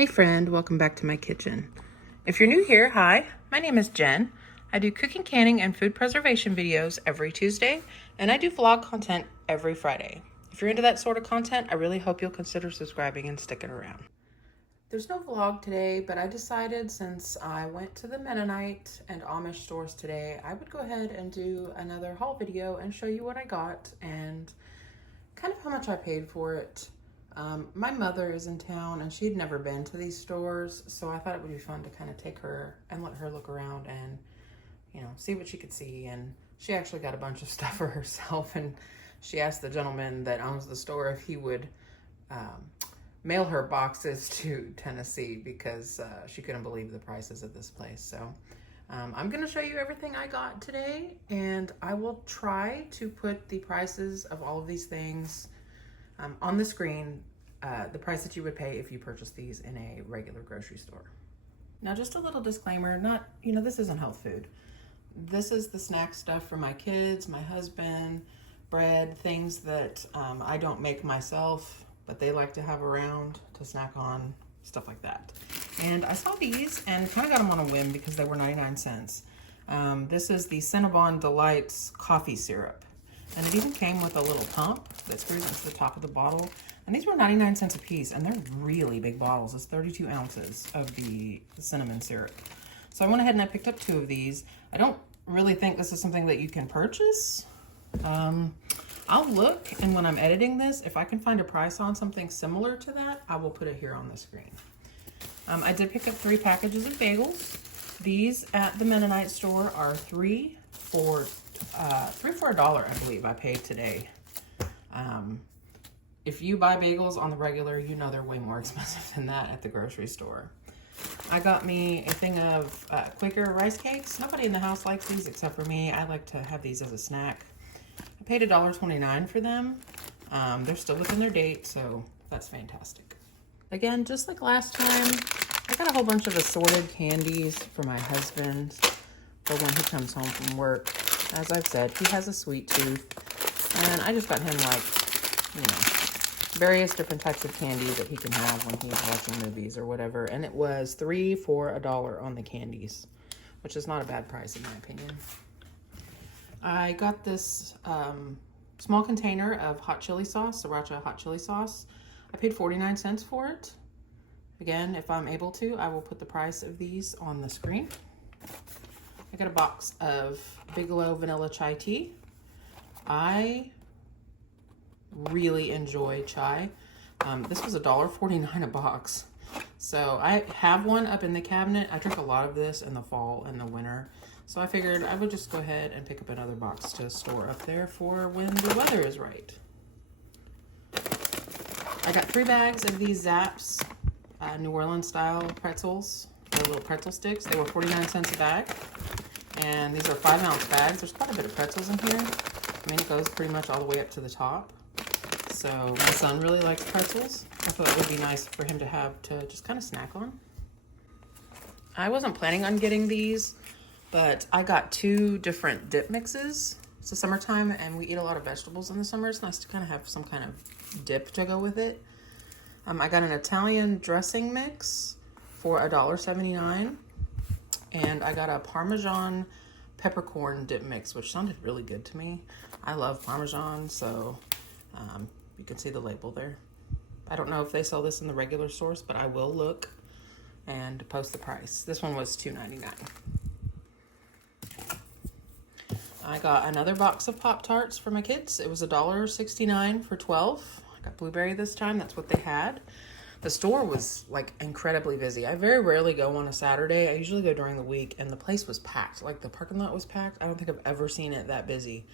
Hey friend, welcome back to my kitchen. If you're new here, hi, my name is Jen. I do cooking, canning, and food preservation videos every Tuesday, and I do vlog content every Friday. If you're into that sort of content, I really hope you'll consider subscribing and sticking around. There's no vlog today, but I decided since I went to the Mennonite and Amish stores today, I would go ahead and do another haul video and show you what I got and kind of how much I paid for it. My mother is in town and she'd never been to these stores, so I thought it would be fun to kind of take her and let her look around and, you know, see what she could see. And she actually got a bunch of stuff for herself, and she asked the gentleman that owns the store if he would mail her boxes to Tennessee because she couldn't believe the prices at this place. So I'm going to show you everything I got today, and I will try to put the prices of all of these things on the screen, the price that you would pay if you purchased these in a regular grocery store. Now, just a little disclaimer, this isn't health food. This is the snack stuff for my kids, my husband, bread, things that I don't make myself, but they like to have around to snack on, stuff like that. And I saw these and kind of got them on a whim because they were 99 cents. This is the Cinnabon Delights coffee syrup. And it even came with a little pump that screws into the top of the bottle. And these were 99 cents a piece, and they're really big bottles. It's 32 ounces of the cinnamon syrup. So I went ahead and I picked up 2 of these. I don't really think this is something that you can purchase. I'll look, and when I'm editing this, if I can find a price on something similar to that, I will put it here on the screen. I did pick up 3 packages of bagels. These at the Mennonite store are 3 for $1, I believe I paid today. If you buy bagels on the regular, you know they're way more expensive than that at the grocery store. I got me a thing of Quaker rice cakes. Nobody in the house likes these except for me. I like to have these as a snack. I paid $1.29 for them. They're still within their date, so that's fantastic. Again, just like last time, I got a whole bunch of assorted candies for my husband for when he comes home from work. As I've said, he has a sweet tooth, and I just got him, various different types of candy that he can have when he's watching movies or whatever. And it was 3 for $1 on the candies, which is not a bad price in my opinion. I got this small container of hot chili sauce, sriracha hot chili sauce. I paid 49 cents for it. Again, if I'm able to, I will put the price of these on the screen. I got a box of Bigelow vanilla chai tea. I really enjoy chai. This was $1.49 a box. So I have one up in the cabinet. I drink a lot of this in the fall and the winter. So I figured I would just go ahead and pick up another box to store up there for when the weather is right. I got 3 bags of these Zapp's New Orleans style pretzels. They're little pretzel sticks. They were 49 cents a bag. And these are 5-ounce bags. There's quite a bit of pretzels in here. I mean, it goes pretty much all the way up to the top. So my son really likes pretzels. I thought it would be nice for him to have to just kind of snack on. I wasn't planning on getting these, but I got 2 different dip mixes. It's the summertime and we eat a lot of vegetables in the summer. It's nice to kind of have some kind of dip to go with it. I got an Italian dressing mix for $1.79. And I got a Parmesan peppercorn dip mix, which sounded really good to me. I love Parmesan, so you can see the label there. I don't know if they sell this in the regular stores, but I will look and post the price. This one was $2.99. I got another box of Pop-Tarts for my kids. It was $1.69 for 12. I got blueberry this time. That's what they had. The store was like incredibly busy. I very rarely go on a Saturday. I usually go during the week, and the place was packed. Like the parking lot was packed. I don't think I've ever seen it that busy.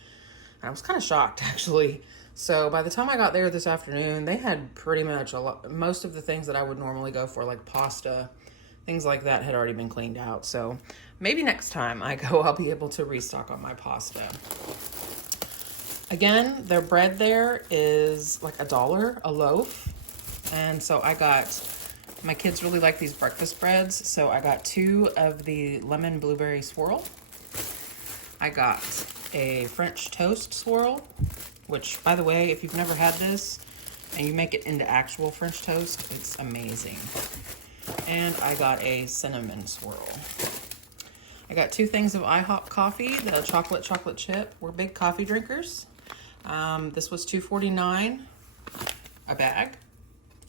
And I was kind of shocked actually. So by the time I got there this afternoon, they had pretty much most of the things that I would normally go for, like pasta, things like that, had already been cleaned out. So maybe next time I go, I'll be able to restock on my pasta. Again, their bread there is like $1 a loaf. And so my kids really like these breakfast breads. So I got 2 of the lemon blueberry swirl. I got a French toast swirl, which, by the way, if you've never had this and you make it into actual French toast, it's amazing. And I got a cinnamon swirl. I got 2 things of IHOP coffee, the chocolate chip. We're big coffee drinkers. This was $2.49 a bag.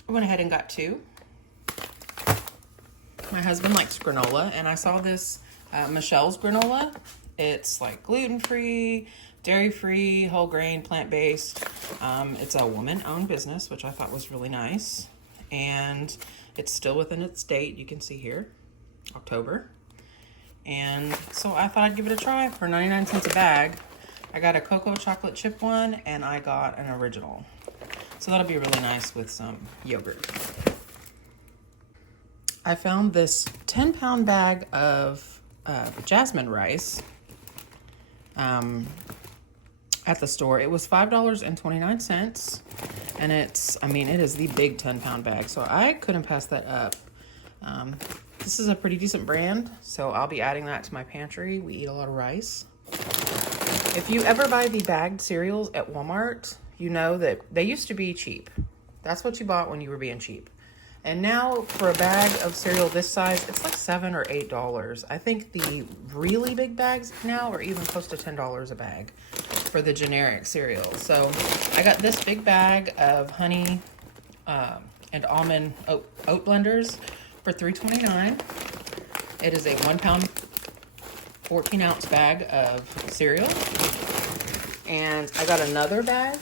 I went ahead and got 2. My husband likes granola, and I saw this Michelle's granola. It's like gluten-free, dairy-free, whole grain, plant-based. It's a woman-owned business, which I thought was really nice. And it's still within its date. You can see here, October. And so I thought I'd give it a try for 99 cents a bag. I got a cocoa chocolate chip one, and I got an original. So that'll be really nice with some yogurt. I found this 10-pound bag of jasmine rice at the store. It was $5.29, and it is the big 10-pound bag, so I couldn't pass that up. This is a pretty decent brand, so I'll be adding that to my pantry. We eat a lot of rice. If you ever buy the bagged cereals at Walmart, you know that they used to be cheap. That's what you bought when you were being cheap. And now for a bag of cereal this size, it's like $7 or $8. I think the really big bags now are even close to $10 a bag for the generic cereal. So I got this big bag of honey and almond oat blenders for $3.29. It is a 1-pound, 14-ounce bag of cereal. And I got another bag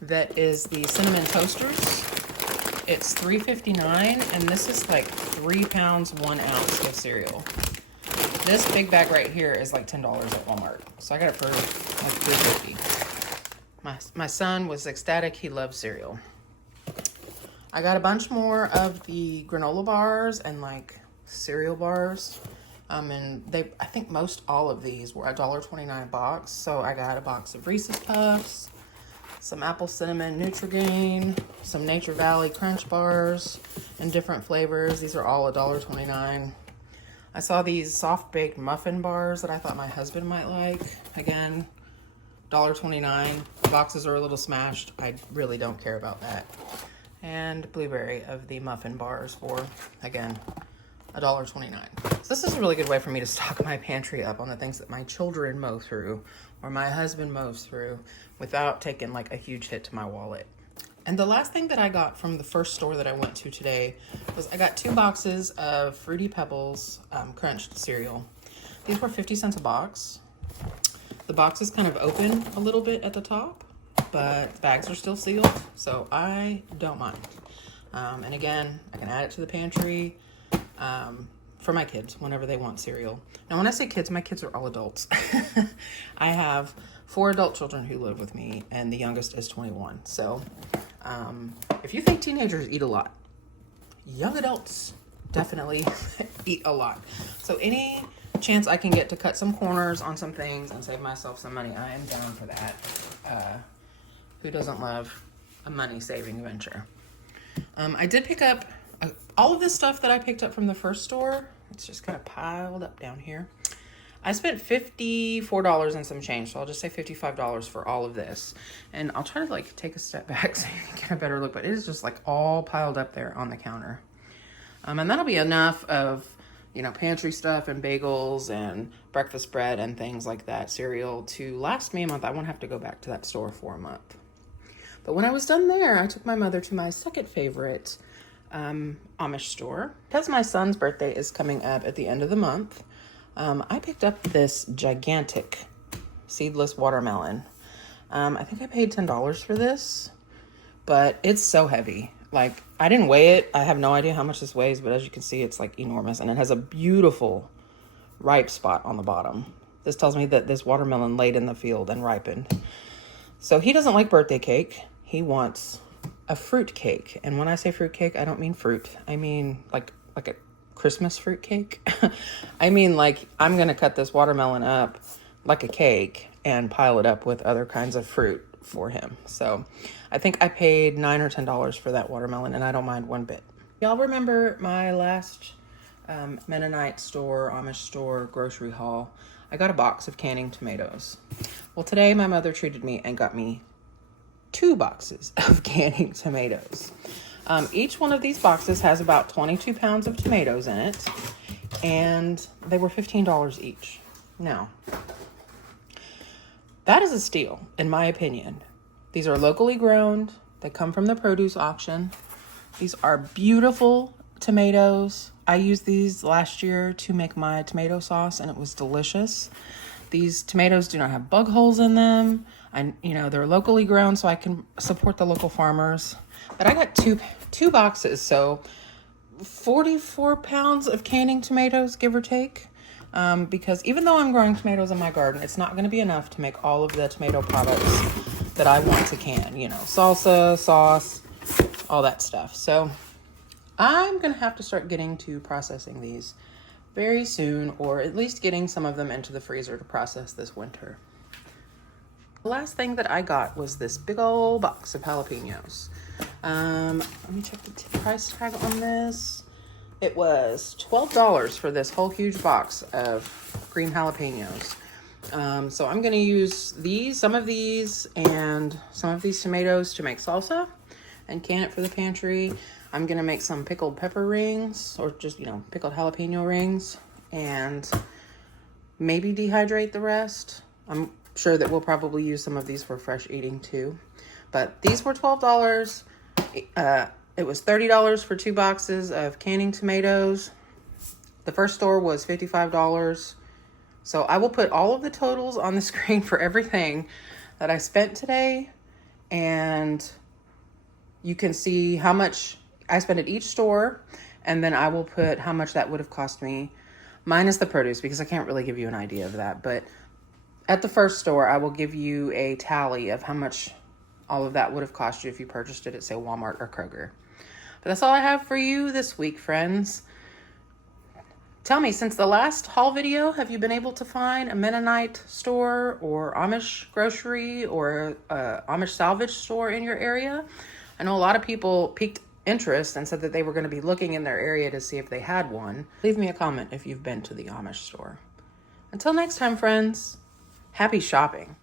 that is the cinnamon toasters. It's $3.59, and this is like 3 pounds, 1 ounce of cereal. This big bag right here is like $10 at Walmart. So I got it for like $3.50. My son was ecstatic. He loves cereal. I got a bunch more of the granola bars and like cereal bars. And I think most all of these were $1.29 a box. So I got a box of Reese's Puffs, some apple cinnamon Nutrigrain, some Nature Valley Crunch bars in different flavors. These are all $1.29. I saw these soft baked muffin bars that I thought my husband might like. Again, $1.29. The boxes are a little smashed. I really don't care about that. And blueberry of the muffin bars for, again, $1.29. So this is a really good way for me to stock my pantry up on the things that my children mow through or my husband mows through without taking like a huge hit to my wallet. And the last thing that I got from the first store that I went to today was I got 2 boxes of Fruity Pebbles crunched cereal. These were 50 cents a box. The box is kind of open a little bit at the top, but the bags are still sealed, so I don't mind. And again, I can add it to the pantry for my kids whenever they want cereal. Now, when I say kids, my kids are all adults. I have 4 adult children who live with me, and the youngest is 21. So if you think teenagers eat a lot, young adults definitely eat a lot. So any chance I can get to cut some corners on some things and save myself some money, I am down for that. Who doesn't love a money-saving venture? I did pick up all of this stuff that I picked up from the first store. It's just kind of piled up down here. I spent $54 and some change, so I'll just say $55 for all of this. And I'll try to like take a step back so you can get a better look, but it is just like all piled up there on the counter. And that'll be enough of, you know, pantry stuff and bagels and breakfast bread and things like that, cereal, to last me a month. I won't have to go back to that store for a month. But when I was done there, I took my mother to my second favorite Amish store. Because my son's birthday is coming up at the end of the month, I picked up this gigantic seedless watermelon. I think I paid $10 for this, but it's so heavy. Like, I didn't weigh it. I have no idea how much this weighs, but as you can see, it's like enormous, and it has a beautiful ripe spot on the bottom. This tells me that this watermelon laid in the field and ripened. So he doesn't like birthday cake. He wants a fruit cake. And when I say fruit cake, I don't mean fruit. I mean like a Christmas fruit cake. I mean, like, I'm going to cut this watermelon up like a cake and pile it up with other kinds of fruit for him. So I think I paid $9 or $10 for that watermelon, and I don't mind one bit. Y'all remember my last Mennonite store, Amish store, grocery haul? I got a box of canning tomatoes. Well, today my mother treated me and got me 2 boxes of canning tomatoes. Each one of these boxes has about 22 pounds of tomatoes in it, and they were $15 each. Now, that is a steal, in my opinion. These are locally grown. They come from the produce auction. These are beautiful tomatoes. I used these last year to make my tomato sauce, and it was delicious. These tomatoes do not have bug holes in them. They're locally grown, so I can support the local farmers. But I got two boxes, so 44 pounds of canning tomatoes, give or take. Because even though I'm growing tomatoes in my garden, it's not going to be enough to make all of the tomato products that I want to can. Salsa, sauce, all that stuff. So I'm going to have to start getting to processing these very soon, or at least getting some of them into the freezer to process this winter. The last thing that I got was this big old box of jalapenos. Let me check the price tag on this. It was $12 for this whole huge box of green jalapenos. So I'm going to use some of these and some of these tomatoes to make salsa and can it for the pantry. I'm going to make some pickled pepper rings, or just, pickled jalapeno rings, and maybe dehydrate the rest. I'm sure that we'll probably use some of these for fresh eating too. But these were $12. It was $30 for 2 boxes of canning tomatoes. The first store was $55. So I will put all of the totals on the screen for everything that I spent today, and you can see how much I spent at each store, and then I will put how much that would have cost me, minus the produce, because I can't really give you an idea of that. But at the first store, I will give you a tally of how much all of that would have cost you if you purchased it at, say, Walmart or Kroger. But that's all I have for you this week, friends. Tell me, since the last haul video, have you been able to find a Mennonite store or Amish grocery or Amish salvage store in your area? I know a lot of people piqued interest and said that they were going to be looking in their area to see if they had one. Leave me a comment if you've been to the Amish store. Until next time, friends, happy shopping.